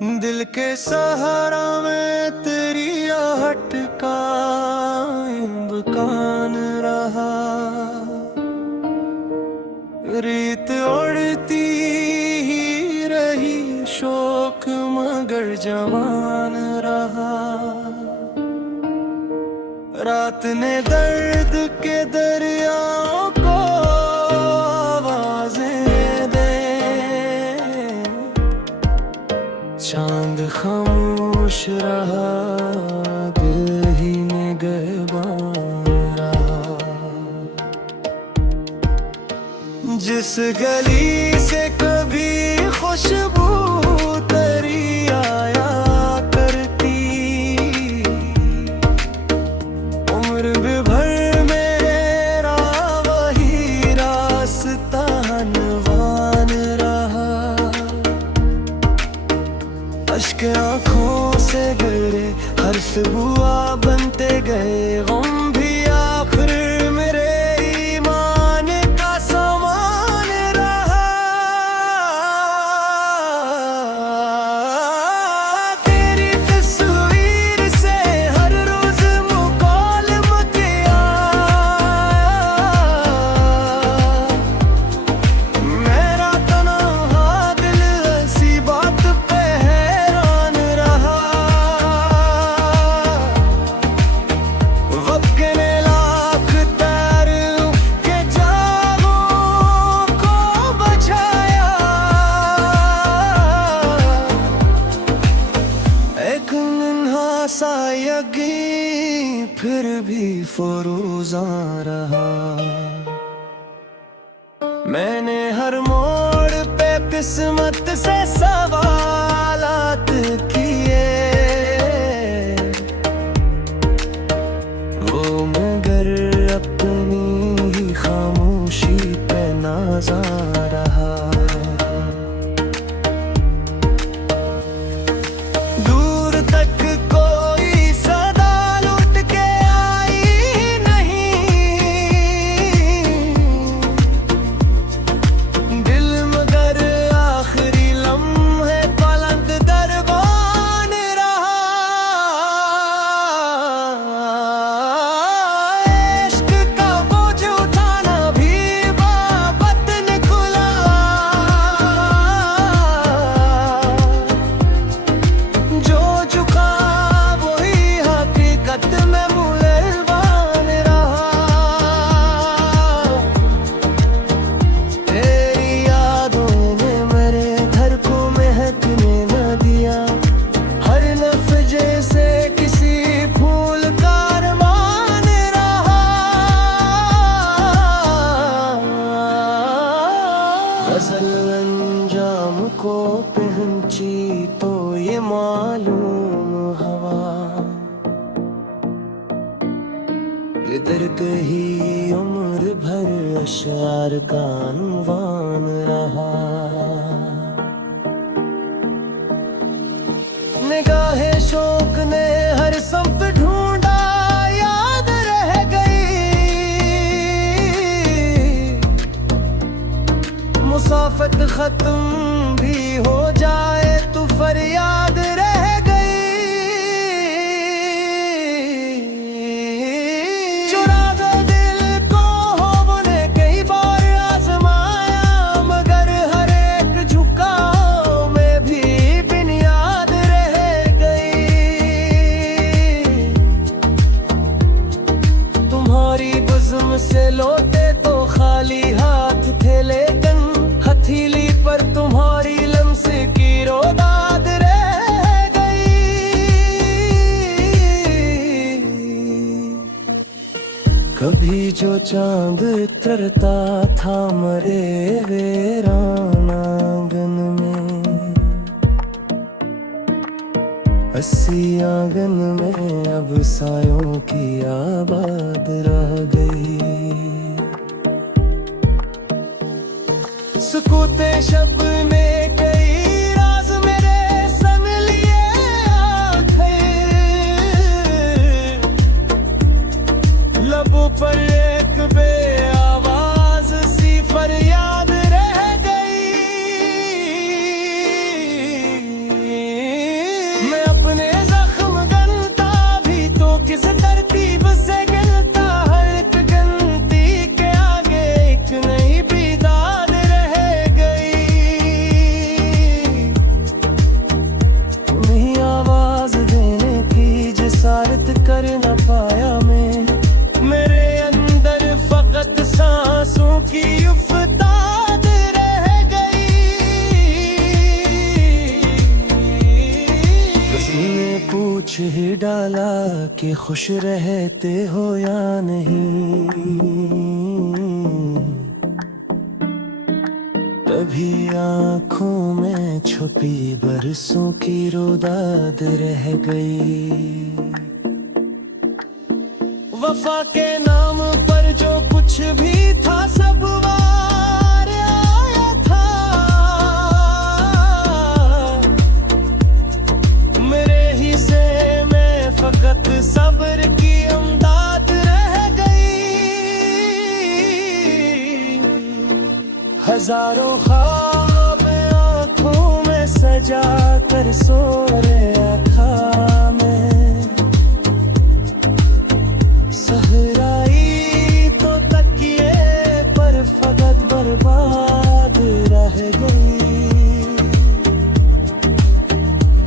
दिल के सहारा में तेरी आहट का इम्कान रहा। रीत उड़ती ही रही, शौक मगर जवान रहा। रात ने दर्द के दरियाओं को आवाज़ें दे, चांद खामोश रहा, दिल ही निगहबान रहा। जिस गली से कभी खुशबू तेरी आया करती, उम्र भर मेरा वही रास्ता हनवान रहा। अश्क आँखों से गिरे, हर्फ बुआ बनते गए, गम भी आखिर मेरे ईमान का सामान रहा। तेरी तस्वीर से हर रोज मुकालमा किया, मेरा तन्हा दिल ऐसी बात पे हैरान रहा। वक्त ने लाख तारों के जालों को बचाया, एक नन्हा सा यकीन फिर भी फरोज़ा रहा। मैंने हर मोड़ पे किस्मत से सवालात किए, वो मगर अपनी ही खामोशी पे नाज़ा रहा। दूर तक कोई सदा लौट के आई नहीं, दिल मगर आखिरी लम्हे पलंग दरबान रहा। इश्क का बोझ उठाना भी बाबत निकला, जो झुका वही हकीकत में मुलहबान रहा। तेरी यादों ने मेरे घर को महकने न दिया, हर लफ्ज़ से किसी फूल का अरमान रहा। गज़ल अंजाम को पहुंची तो ये मालूम हवा, इधर कहीं उम्र भर अशार का अनवान रहा। निगाहे शौक ने हर संप ढूंढा, याद रह गई मुसाफत खत्म भी हो जाए तो फरियाद रह गई। चुरा दो दिल को ख्वाबों ने कई बार आजमाया, मगर हर एक झुकाव में भी बुनियाद रह गई। तुम्हारी बज़्म से लौटे तो खाली हाथ थे, लेकिन हथेली पर तुम्हारी लम्स की रोदाद रह गई। कभी जो चांद उतरता था मरे वीरान आंगन में, अस्सी आंगन में अब सायों की आबाद रह गई। सुकूते शब में कई राज मेरे सन लिए आंखें, लबों पर एक बेआवाज सी फरियाद रह गई। बरसों की उफ़ताद रह गई। किसी ने पूछ ही डाला कि खुश रहते हो या नहीं, तभी आँखों में छुपी बरसों की रुदाद रह गई। वफा के नाम पर जो कुछ भी था सब वार आया था। मेरे हिस्से में फकत सब्र की अमदाद रह गई। हजारों ख्वाब आँखों में सजा कर सो रहा था मैं। सहराई तो तकिए पर फकत बर्बाद रह गई।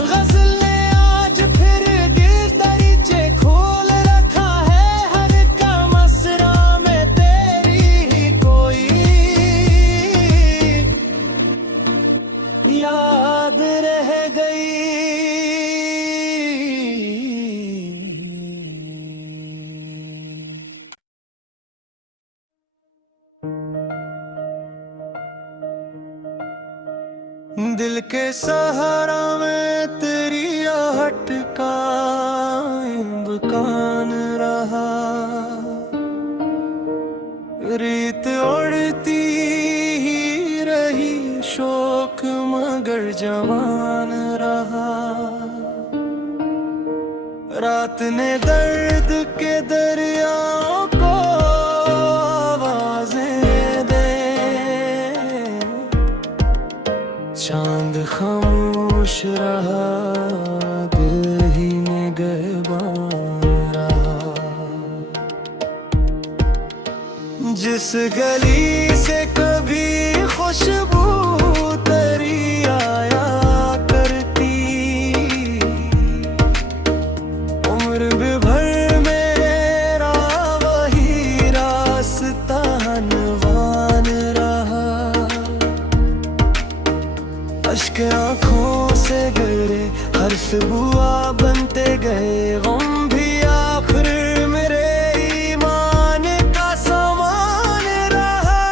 गजल ने आज फिर गिरदरीचे खोल रखा है, हर का मसरा में तेरी ही कोई याद रह गई। दिल के सहारा में तेरी आहट का इम्कान रहा। रीत उड़ती ही रही शौक मगर जवान रहा। रात ने दर्द के दरियाओं को आवाज़ें दे। चांद खामोश रहा, दिल ही निगहबान रहा। जिस गली से कभी खुशबू तेरी आया करती, उम्र भर मेरा वही रास्ता अनवान रहा। अश्क आँखों से गिरे, हर्फ बुआ बनते गए। गम भी आखिर मेरे ईमान का सामान रहा।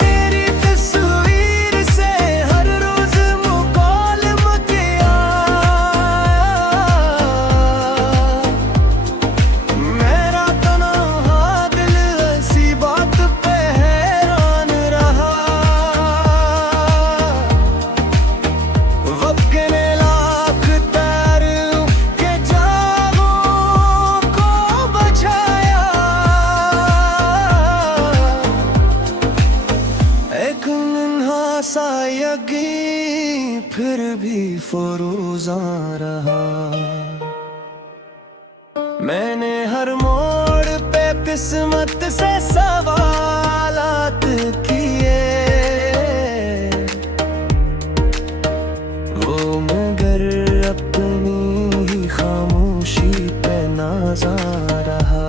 तेरी तस्वीर से हर रोज मुकालमा किया। मेरा तन्हा दिल ऐसी बात पे हैरान रहा। वक्त ने लाख तारों के जागों को बचाया। एक मिन्हा सा यकीन फिर भी फरोज़ा रहा। मैंने हर मोड़ पे किस्मत से सवालात किए। वो मगर अपनी ही खामोशी पे नाज़ा रहा।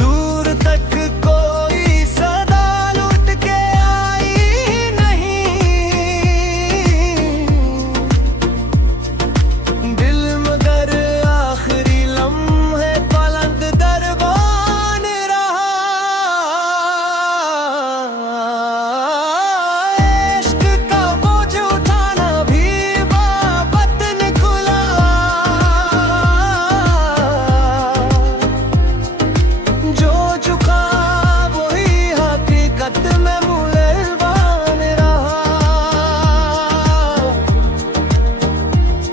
दूर तक कोई सदा लौट के आई नहीं। दिल मगर आखिरी लम्हे पलंग दरबान रहा। इश्क का बोझ उठाना भी बाबत निकला। जो झुका वही हकीकत में मुलज़्ज़म रहा।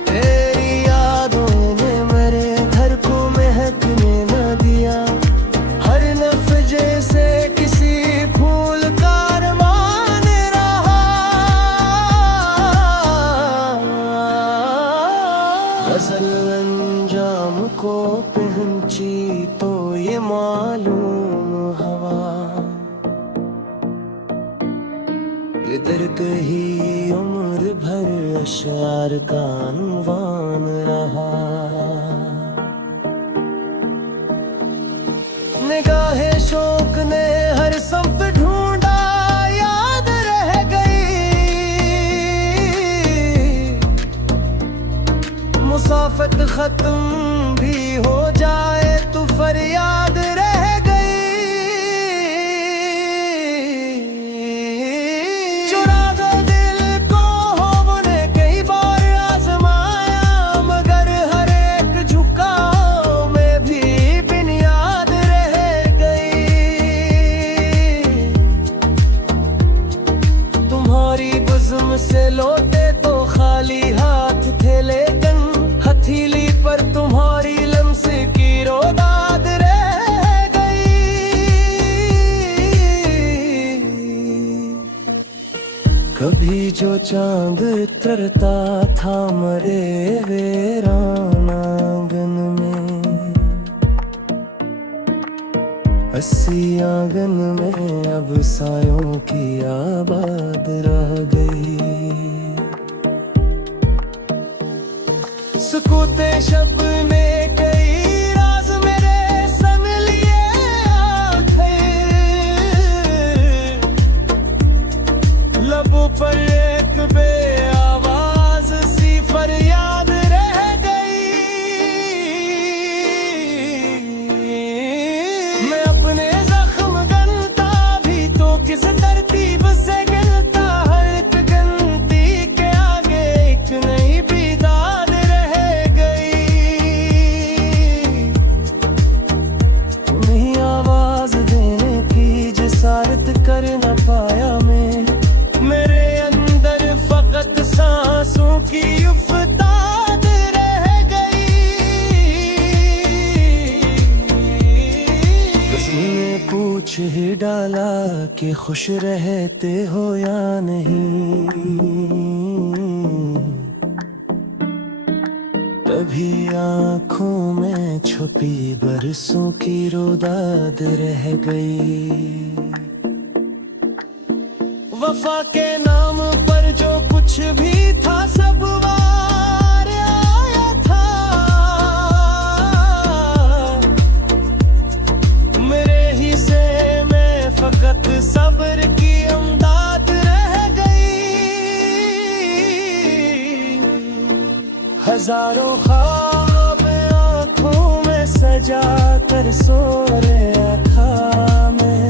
तेरी यादों ने मेरे घर को महकने न दिया। हर लफ्ज़ से किसी फूल का अरमान रहा। गज़ल अंजाम को पहुंची तो ये मालूम हवा। इधर कहीं उम्र भर अशार का अनवान रहा। मुसाफत खत्म भी हो जाए तो फरियाद रह गई। चुरा गए दिल को हमने कई बार आजमाया, मगर हर एक झुकाव में भी बुनियाद रह गई। तुम्हारी बज़्म से लौटे तो खाली हाथ थे, लेकिन हथेली पर तुम्हारी लम्स की रोदाद रह गई। कभी जो चांद उतरता था मरे वीरान आंगन में, अस्सी आंगन में अब सायों की आबाद रह गई। सुकूते शब में कई राज मेरे संग लिए आखिर, लबों पर एक बेआवाज सी फरियाद रह गई। मैं अपने जख्म गनता भी तो किस तरतीब से गिनता, हर एक गिनती के आगे एक नई बिदाद रह गई। तुम्हें आवाज देने की जिसारत कर न पाया मैं, मेरे अंदर फकत सांसों की उफ्ताद रह गई। किसी ने पूछ ही डाला कि खुश रहते हो या नहीं, तभी आँखों में छुपी बरसों की रोदाद रह गई। वफा के नाम पर जो कुछ भी था सब वार आया था, मेरे हिस्से में फकत सब्र की अमदाद रह गई। हजारों ख्वाब आँखों में सजा कर सो रहे आँखा में,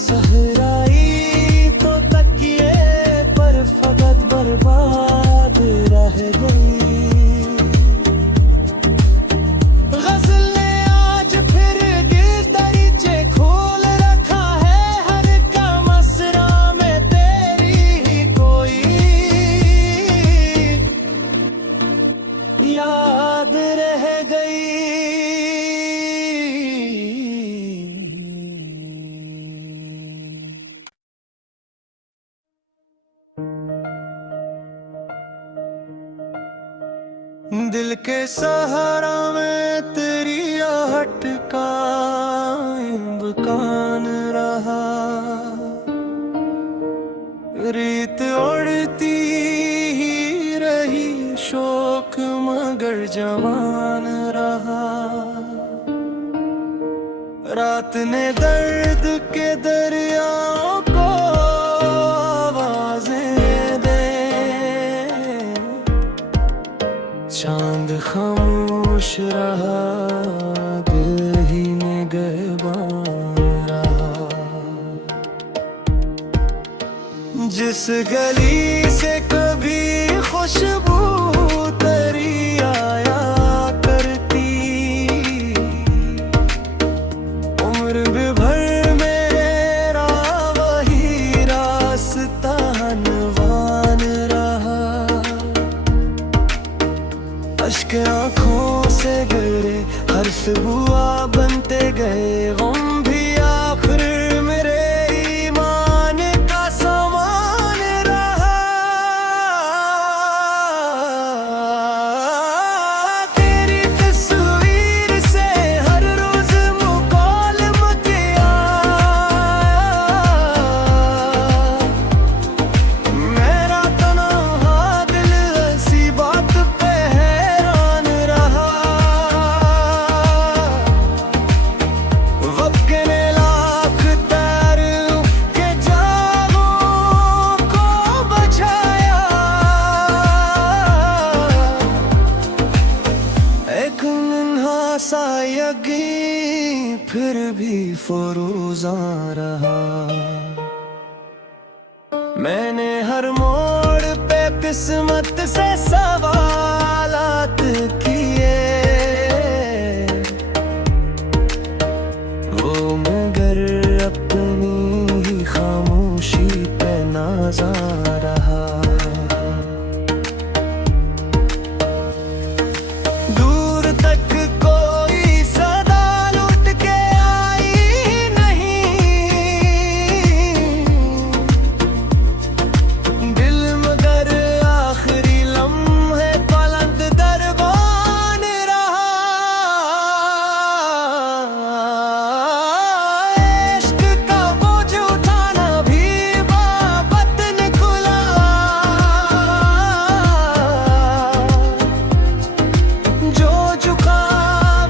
सहराई तो तकिए पर फकत बर्बाद रह गई। गजल ने आज फिर दरीचे खोल रखा है, हर का मसरा में तेरी ही कोई याद रह गई। दिल के सहारा में तेरी आहट का इम्कान रहा, रीत उड़ती ही रही शौक मगर जवान रहा। रात ने दर्द के दरियाओं को आवाजें दे, चांद खामोश रहा, दिल ही निगहबान रहा। जिस गली से कभी खुशबू तेरी आया करती, उम्र भर मेरा वही रास्ता अनवान रहा। अश्क आँखों से गिरे हर्फ बुआ बनते गए, गम भी आखिर मेरे ईमान का सामान रहा। तेरी तस्वीर से हर रोज मुकालमा किया, मेरा तन्हा दिल ऐसी बात पे हैरान रहा। वक्त के फिर भी फरोज़ा रहा। मैंने हर मोड़ पे किस्मत से सवालात किए, वो मगर अपनी ही खामोशी पे नाज़ा रहा। दूर तक कोई सदा लौट के आई नहीं, दिल मगर आखिरी लम्हे बुलंद दरबान रहा। इश्क का बोझ उठाना भी बाबत निकला, जो झुका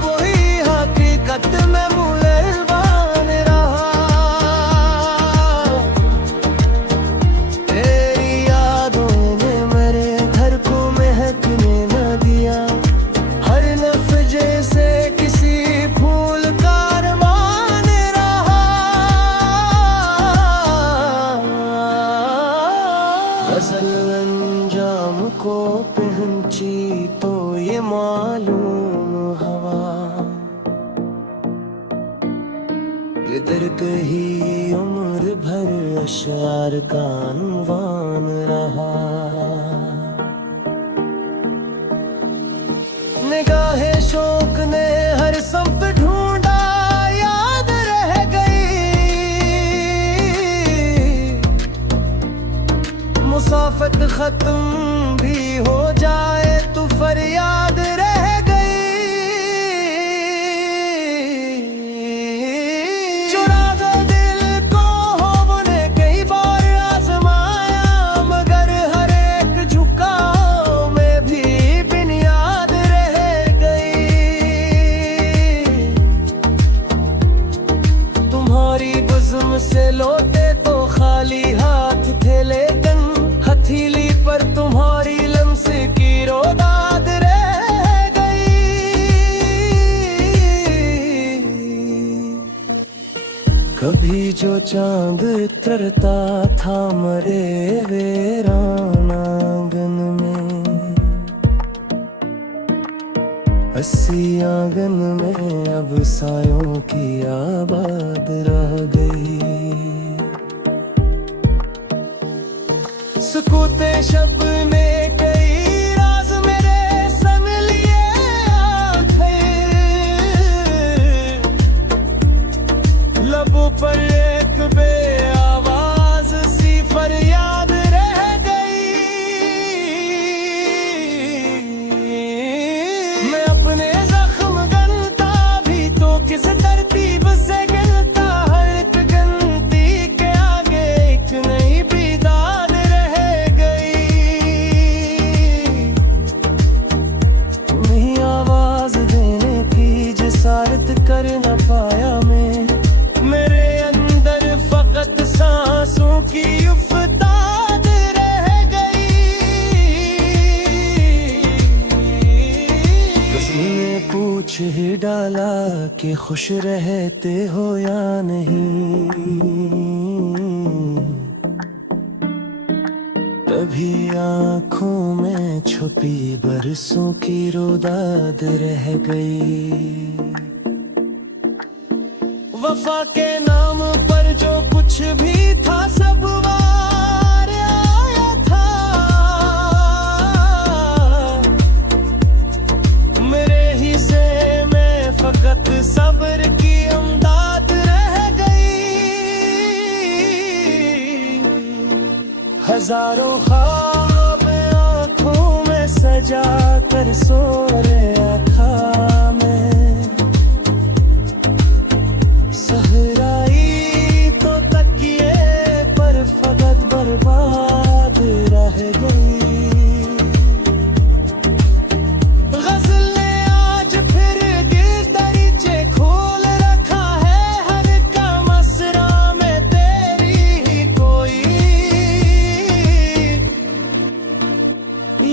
वही हकीकत में मुलहबान रहा। तेरी यादों ने मेरे घर को महकने न दिया, हर लफ्ज़ से किसी फूल का अरमान रहा। गज़ल अंजाम को पहुंची तो ये मालूम हवा, इधर कहीं उम्र भर अशार का अनवान रहा। निगाहे शौक ने हर संप ढूंढा, याद रह गई मुसाफत खत्म भी हो जाए तो फरियाद रह गई। चुरा दो दिल को हो ने कई बार आजमाया, मगर हर एक झुकाव में भी बुनियाद रह गई। तुम्हारी बज़्म से लौटे तो खाली हाथ थे, लेकिन हथेली पर तुम्हारी लम्स की रोदाद रह गई। कभी जो चांद उतरता था मरे वीरान आंगन में, अस्सी आंगन में अब सायों की आबाद रह गई। सुकूते शब ने कई राज मेरे संग लिए आंखें, लबों पर एक बेआवाज सी फरियाद रह गई। मैं अपने जख्म गनता भी तो किस तरतीब से गिनता, हर एक गिनती के आगे एक नई बिदाद रह गई। तुम्हें आवाज देने की जिसारत कर न पाया मैं, मेरे अंदर फकत सांसों की उफ्ताद रह गई। किसी ने पूछ ही डाला कि खुश रहते हो या नहीं, तभी आँखों में छुपी बरसों की रोदाद रह गई। वफा के नाम पर जो कुछ भी था सब वार आया था, मेरे हिस्से में फकत सब्र की अमदाद रह गई। हजारों ख्वाब आँखों में सजा कर सो रहा था मैं, सहराई तो तकिए पर फकत बर्बाद रह गई। गज़ल ने आज फिर दरीचे खोल रखा है, हर का मसरा में तेरी ही कोई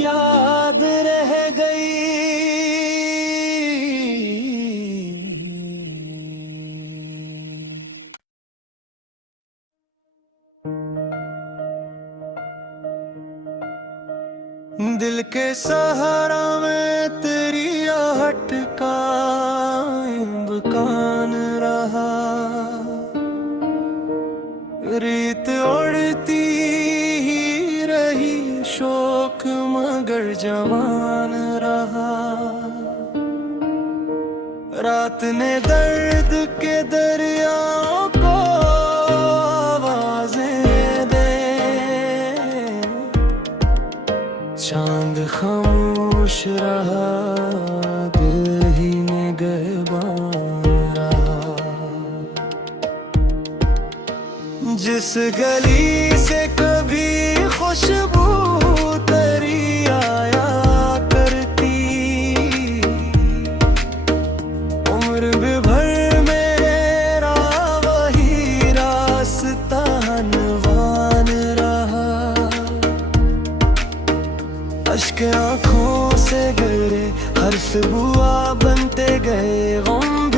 याद रह गई। सहारा में तेरी आहट का इम्कान रहा। रीत उड़ती ही रही शौक मगर जवान रहा। रात ने दर्द के दरियाओं को आवाज़ें दे, चांद खामोश रहा, दिल ही निगहबान रहा। जिस गली से कभी खुशबू तेरी आया करती, उम्र भर मेरा वही रास्ता हनवान रहा। अश्क आँखों से गिरे, हर्फ बुआ बनते गए, गम